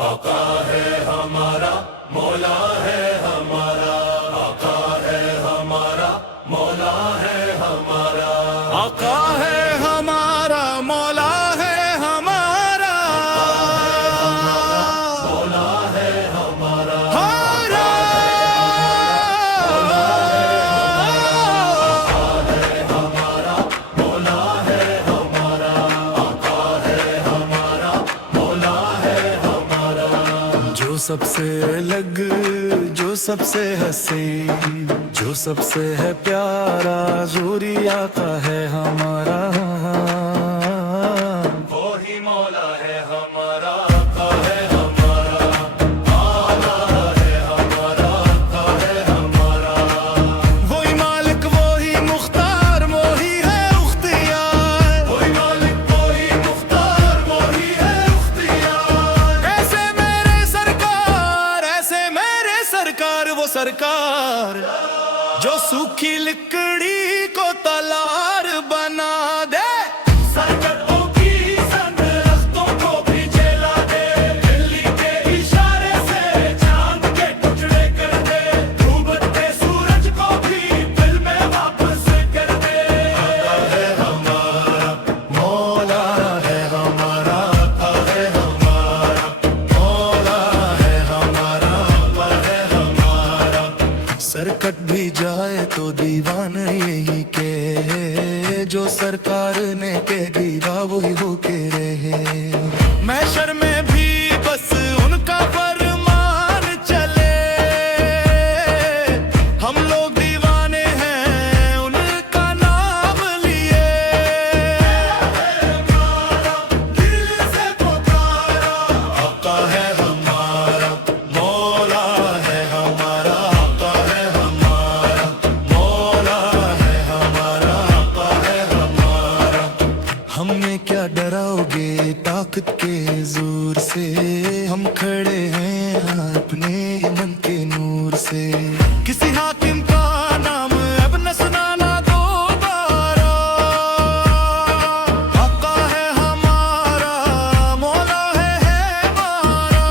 आका है हमारा, मौला है हमारा, आका है हमारा, मौला है हमारा, आका है हमारा, मौला है हमारा, मौला है हमारा, हमारा मौला है हमारा, आका है हमारा, मौला है हमारा। जो सबसे अलग, जो सबसे हसीन, जो सबसे है प्यारा, ज़ोरी आका है हमारा। वो ही मौला है हमारा, आका है हमारा, आला है हमारा, आका है हमारा, वही मालिक, वही मुख्तार, वही है उख्तियार, वही मालिक, वही मुख्तार, वही है उख्तियार। ऐसे मेरे सरकार, ऐसे मेरे सरकार, वो सरकार जो सूखी लकड़ी को तलार बना दे। सरकतों की संग रख्तों को भी जला दे, दिल्ली के इशारे से चांद के टुकड़े कर दे, डूबते सूरज को भी दिल में वापस कर दे। आका है हमारा, मौला है हमारा, आका है हमारा, मौला है हमारा, आका है हमारा। सरकट भी जाए तो दीवान यही के, जो सरकार ने कह दिया वही हो के रहे। महशर में भी बस उनका फरमान चले, हम लोग दीवाने हैं उनका नाम लिए। दिल से पुकारा, आका है हमारा, मौला है हमारा, आका है हमारा, मौला है हमारा, आका है हमारा। हमें क्या डराओगे ताकत के जोर से, हम खड़े हैं अपने मन के नूर से। किसी हाकिम का नाम अब न सुनाना दोबारा, आका है हमारा, मौला है हमारा।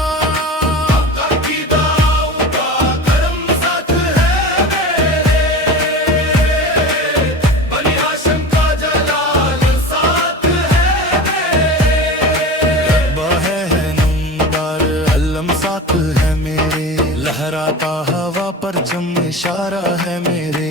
आका की दाऊं का करम साथ है मेरे, बनी हाशिम का जलाल साथ है मेरे। रब्बा है नमदार, अलम साथ है मेरे, लहराता हवा पर जम इशारा है मेरे।